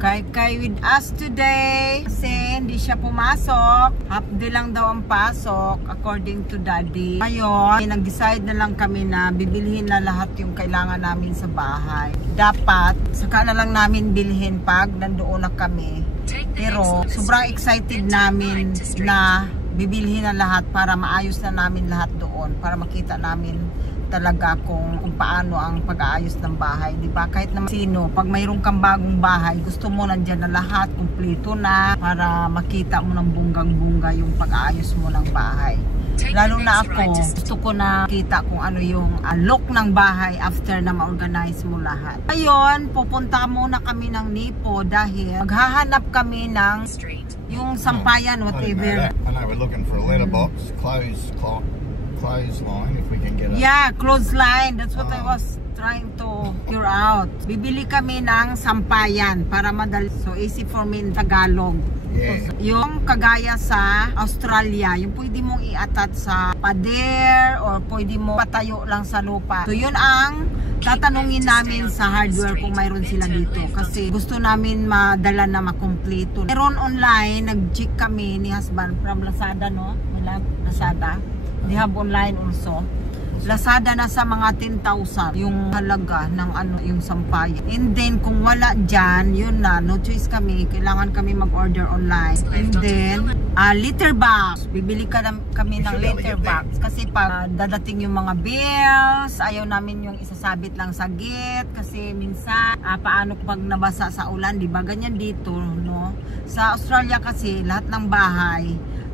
Kay with us today kasi hindi siya pumasok. Half day lang daw ang pasok according to daddy. Ngayon, nag-decide na lang kami na bibilhin na lahat yung kailangan namin sa bahay. Dapat, saka na lang namin bilhin pag nandoon na kami. Pero sobrang excited namin na bibilhin na lahat para maayos na namin lahat doon. Para makita namin talaga kung paano ang pag-aayos ng bahay, di ba? Kahit naman sino, pag mayroon kang bagong bahay, gusto mo nandyan na lahat, kumpleto na, para makita mo ng bunggang-bunga yung pag-aayos mo ng bahay. Lalo na ako, gusto ko na kita kung ano yung look ng bahay after na ma-organize mo lahat. Ngayon, pupunta muna kami ng Nipo dahil maghahanap kami ng yung sampayan, whatever. I know we're looking for a letterbox, clothesline, if we can get it. Yeah, clothesline. That's what I was trying to figure out. Bibili kami ng sampayan para madali. So, easy for me in Tagalog. Yeah. So, yung kagaya sa Australia, yung pwede mong i-attach sa pader or pwede mo patayo lang sa lupa. So, yun ang tatanungin namin sa hardware kung mayroon sila dito. Kasi gusto namin madala na makumpleto. Meron online, nag-check kami ni husband from Lazada, no? Lazada. They have online also. Lazada na sa mga 10,000 yung halaga ng yung sampayan. And then kung wala dyan, yun na, no choice kami. Kailangan kami mag-order online. And then, litter box. Bibili kami ng litter box. Kasi pag dadating yung mga bills, ayaw namin yung isasabit lang sa gate. Kasi minsan, paano pag nabasa sa ulan, di ba? Ganyan dito, no? Sa Australia kasi, lahat ng bahay,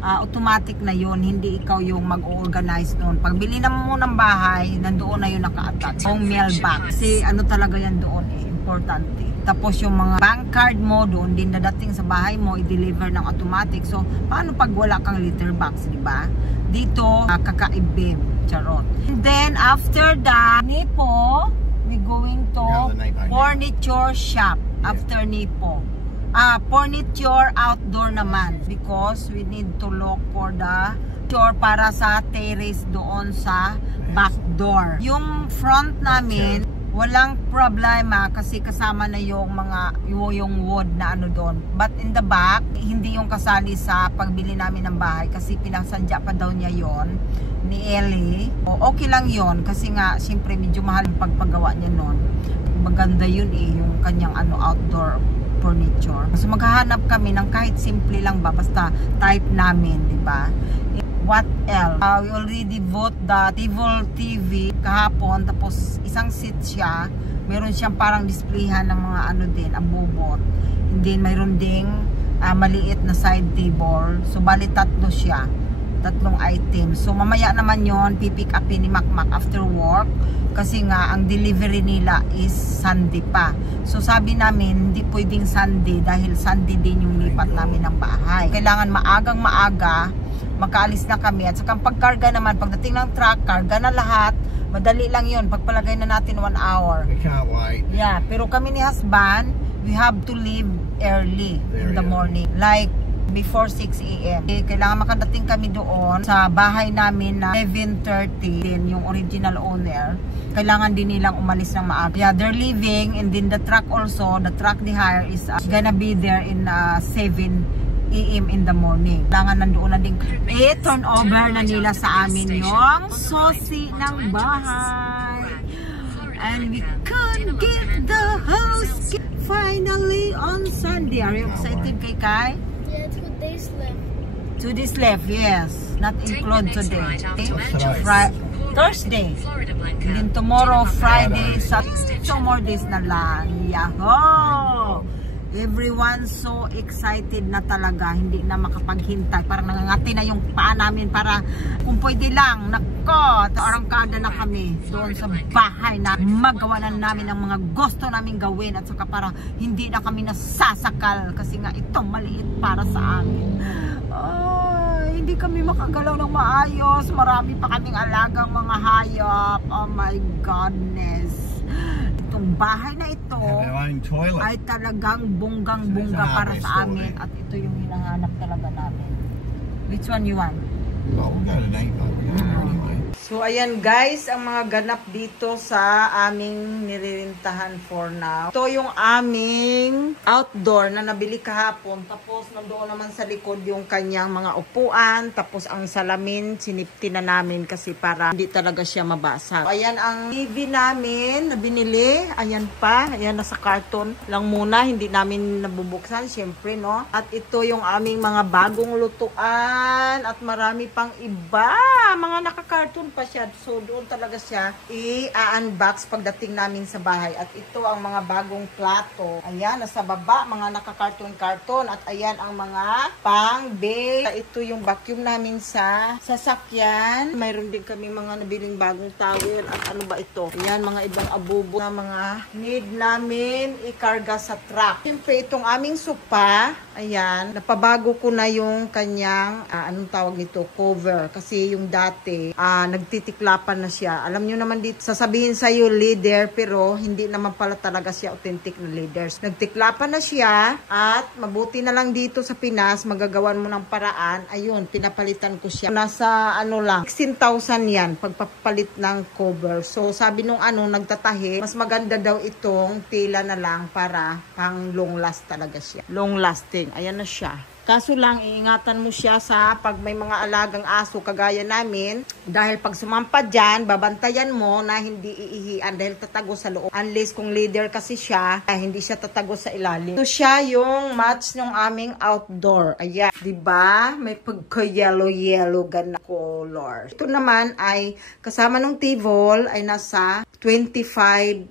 automatic na yun, hindi ikaw yung mag-organize noon. Pagbili na mo ng bahay, nandoon na yun naka-attach. Yung mailbox. Kasi ano talaga yan doon importante. Tapos yung mga bank card mo, doon din dadating sa bahay mo, i-deliver ng automatic. So, paano pag wala kang litter box, di ba? Dito, kakaibim. Charot. And then, after that, Nipo, we going to furniture shop. After Nipo. Furniture outdoor naman because we need to look for the door para sa terrace doon sa back door. Yung front namin, walang problema kasi kasama na yung mga yung wood na doon. But in the back, hindi yung kasali sa pagbili namin ng bahay kasi pinasandya pa daw niya yon ni Ellie. Okay lang yon kasi nga siyempre medyo mahal yung pagpagawa niya noon. Maganda yun yung kanyang outdoor furniture. So maghahanap kami ng kahit simple lang ba, basta type namin, di ba? What else? We already bought the TV kahapon, tapos isang seat siya. Meron siyang parang displayhan ng mga din, abubot. And then mayroon ding maliit na side table. So bali tatlo siya. Tatlong items. So mamaya naman yon pipick upin ni Macmac after work. Kasi nga, ang delivery nila is Sunday pa. So sabi namin, hindi pwedeng Sunday dahil Sunday din yung lipat namin ng bahay. Kailangan maagang maaga, makaalis na kami. At saka pagkarga naman, pagdating ng truck, karga na lahat. Madali lang yun. Pagpalagay na natin 1 hour. We can't wait. Yeah, pero kami ni husband, we have to leave early in the morning. Like, before 6 AM. Kailangan makadating kami doon sa bahay namin na 11:30. Then yung original owner, kailangan din nilang umalis ng maaga. Yeah, they're leaving and then the truck also, the truck they hire is gonna be there in 7 AM in the morning. Kailangan nandoon na din. Turn over na nila sa amin yung sosi ng bahay. And we could get the house finally on Sunday. Are you excited kay Kai? Yeah, 2 days left. 2 days left, yes. Not include today. Thursday. And then tomorrow, Friday, Saturday. 2 more days na lang. Yahoo! Everyone so excited na talaga. Hindi na makapaghintay. Parang nangangati na yung paa namin para kung pwede lang. Nako! Arangkada na kami doon sa bahay na magawa na namin ang mga gusto namin gawin. At saka para hindi na kami nasasakal. Kasi nga ito maliit para sa amin. Hindi kami makagalaw ng maayos. Marami pa kaming alagang mga hayop. Oh my goodness. Itong bahay na ito ay talagang bunggang-bungga para sa amin. At ito yung hinahanap talaga namin. Which one you want? Well, we'll go to Nipo anyway. So, ayan guys, ang mga ganap dito sa aming niririntahan for now. Ito yung aming outdoor na nabili kahapon. Tapos, nandoon naman sa likod yung kanyang mga upuan. Tapos, ang salamin, sinipti na namin kasi para hindi talaga siya mabasa. So, ayan ang TV namin na binili. Ayan pa. Ayan, nasa carton lang muna. Hindi namin nabubuksan, syempre, no? At ito yung aming mga bagong lutuan. At marami pang iba. Mga naka-carton pa siya. So, doon talaga siya i-unbox pagdating namin sa bahay. At ito ang mga bagong plato. Ayan, nasa baba, mga naka-carton-carton. At ayan ang mga pang-bake. Ito yung vacuum namin sa sasakyan. Mayroon din kami mga nabiling bagong towel. At ano ba ito? Ayan, mga ibang abubo na mga need namin ikarga sa truck. Siyempre, itong aming sopa, ayan, napabago ko na yung kanyang, anong tawag nito? Cover. Kasi yung dati, nagtitiklapan na siya. Alam nyo naman dito, sasabihin sa'yo leather, pero hindi naman pala talaga siya authentic na leathers. Nagtiklapan na siya, at mabuti na lang dito sa Pinas, magagawan mo ng paraan. Ayun, pinapalitan ko siya. Nasa, ano lang, 16,000 yan, pagpapalit ng cover. So, sabi nung nagtatahi, mas maganda daw itong tela na lang para pang long last talaga siya. Long lasting. Ayan na siya. Kaso lang, iingatan mo siya sa pag may mga alagang aso kagaya namin. Dahil pag sumampa dyan, babantayan mo na hindi iihian dahil tatago sa loob. Unless kung leader kasi siya, hindi siya tatago sa ilalim. Ito siya yung match ng aming outdoor. Ayan. Diba? May pagka-yellow-yellow gana color. Ito naman ay kasama ng table ay nasa 25,000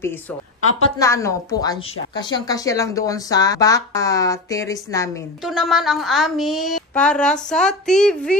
peso. Apat na puan siya. Kasyang-kasya lang doon sa back terrace namin. Ito naman ang aming para sa TV.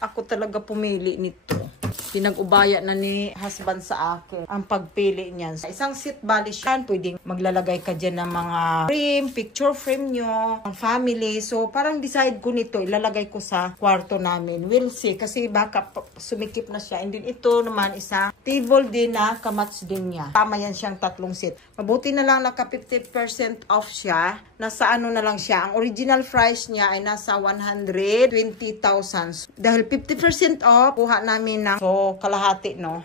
Ako talaga pumili nito. Pinag-ubaya na ni husband sa akin ang pagpili niyan. Sa isang seat bali siya, pwedeng maglalagay ka dyan ng mga frame, picture frame nyo, ang family. So, parang decide ko nito, ilalagay ko sa kwarto namin. We'll see, kasi baka sumikip na siya. And then ito naman, isa table din na kamats din niya. Tama yan siyang 3 seat. Mabuti na lang naka 50% off siya. Nasa na lang siya. Ang original price niya ay nasa 120,000. Dahil 50% off, kuha namin na kalahati, no?